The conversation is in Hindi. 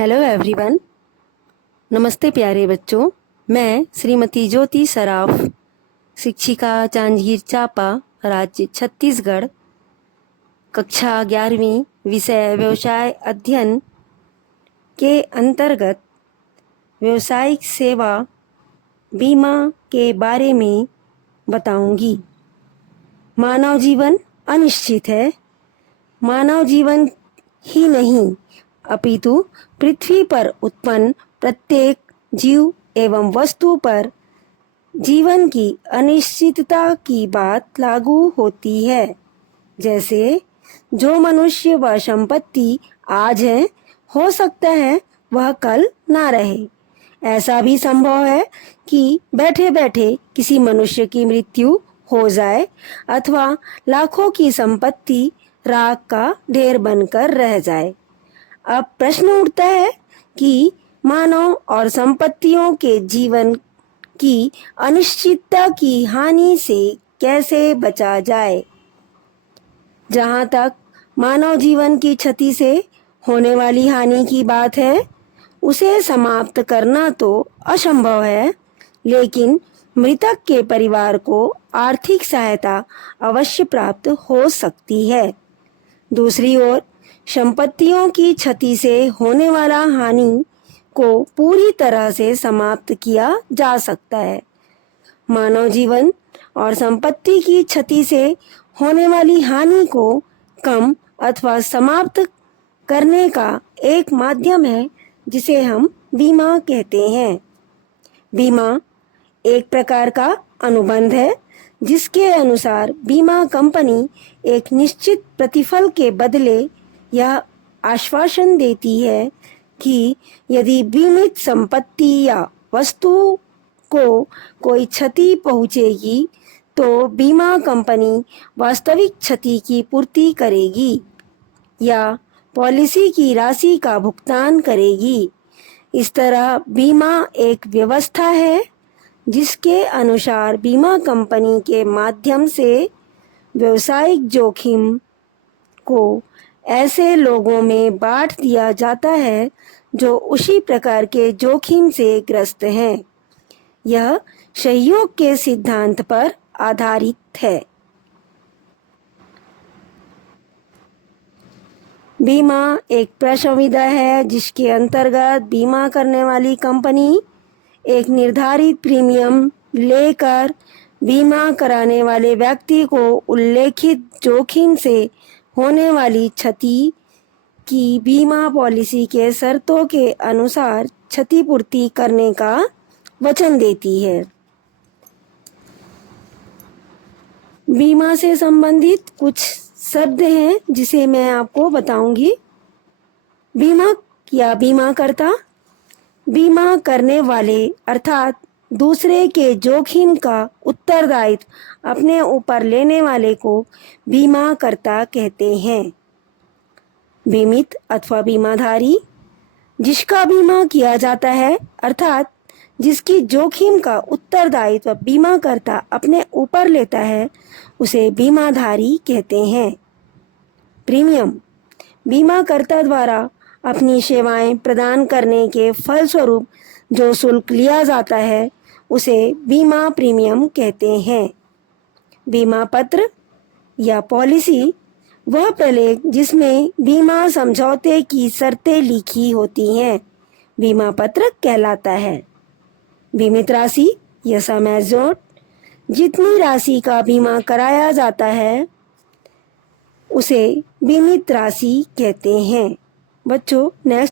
Hello everyone. नमस्ते प्यारे बच्चों। मैं श्रीमती ज्योति सराफ, शिक्षिका जांजगीर चांपा, राज्य छत्तीसगढ़, कक्षा 11वीं, विषय व्यवसाय अध्ययन के अंतर्गत व्यावसायिक सेवा बीमा के बारे में बताऊंगी। मानव जीवन अनिश्चित है। मानव जीवन ही नहीं अपितु पृथ्वी पर उत्पन्न प्रत्येक जीव एवं वस्तु पर जीवन की अनिश्चितता की बात लागू होती है। जैसे जो मनुष्य व संपत्ति आज है, हो सकता है वह कल ना रहे। ऐसा भी संभव है कि बैठे बैठे किसी मनुष्य की मृत्यु हो जाए अथवा लाखों की संपत्ति राख का ढेर बनकर रह जाए। अब प्रश्न उठता है कि मानव और संपत्तियों के जीवन की अनिश्चितता की हानि से कैसे बचा जाए। जहाँ तक मानव जीवन की क्षति से होने वाली हानि की बात है, उसे समाप्त करना तो असंभव है, लेकिन मृतक के परिवार को आर्थिक सहायता अवश्य प्राप्त हो सकती है। दूसरी ओर संपत्तियों की क्षति से होने वाला हानि को पूरी तरह से समाप्त किया जा सकता है। मानव जीवन और संपत्ति की क्षति से होने वाली हानि को कम अथवा समाप्त करने का एक माध्यम है जिसे हम बीमा कहते हैं। बीमा एक प्रकार का अनुबंध है जिसके अनुसार बीमा कंपनी एक निश्चित प्रतिफल के बदले यह आश्वासन देती है कि यदि बीमित संपत्ति या वस्तु को कोई क्षति पहुंचेगी तो बीमा कंपनी वास्तविक क्षति की पूर्ति करेगी या पॉलिसी की राशि का भुगतान करेगी। इस तरह बीमा एक व्यवस्था है जिसके अनुसार बीमा कंपनी के माध्यम से व्यवसायिक जोखिम को ऐसे लोगों में बांट दिया जाता है जो उसी प्रकार के जोखिम से ग्रस्त हैं। यह सहयोग के सिद्धांत पर आधारित है। बीमा एक प्रसंविदा है जिसके अंतर्गत बीमा करने वाली कंपनी एक निर्धारित प्रीमियम लेकर बीमा कराने वाले व्यक्ति को उल्लेखित जोखिम से होने वाली क्षति की बीमा पॉलिसी के शर्तों के अनुसार क्षतिपूर्ति करने का वचन देती है। बीमा से संबंधित कुछ शब्द हैं जिसे मैं आपको बताऊंगी। बीमा या बीमाकर्ता, बीमा करने वाले अर्थात दूसरे के जोखिम का उत्तरदायित्व अपने ऊपर लेने वाले को बीमाकर्ता कहते हैं। बीमित अथवा बीमाधारी, जिसका बीमा किया जाता है अर्थात जिसकी जोखिम का उत्तरदायित्व बीमाकर्ता अपने ऊपर लेता है, उसे बीमाधारी कहते हैं। प्रीमियम, बीमाकर्ता द्वारा अपनी सेवाएं प्रदान करने के फलस्वरूप जो शुल्क लिया जाता है उसे बीमा प्रीमियम कहते हैं। बीमा पत्र या पॉलिसी वह प्रलेख जिसमें बीमा समझौते की शर्तें लिखी होती हैं, बीमा पत्र कहलाता है। बीमित राशि या सम एश्योर्ड, जितनी राशि का बीमा कराया जाता है उसे बीमित राशि कहते हैं। बच्चों, नेक्स्ट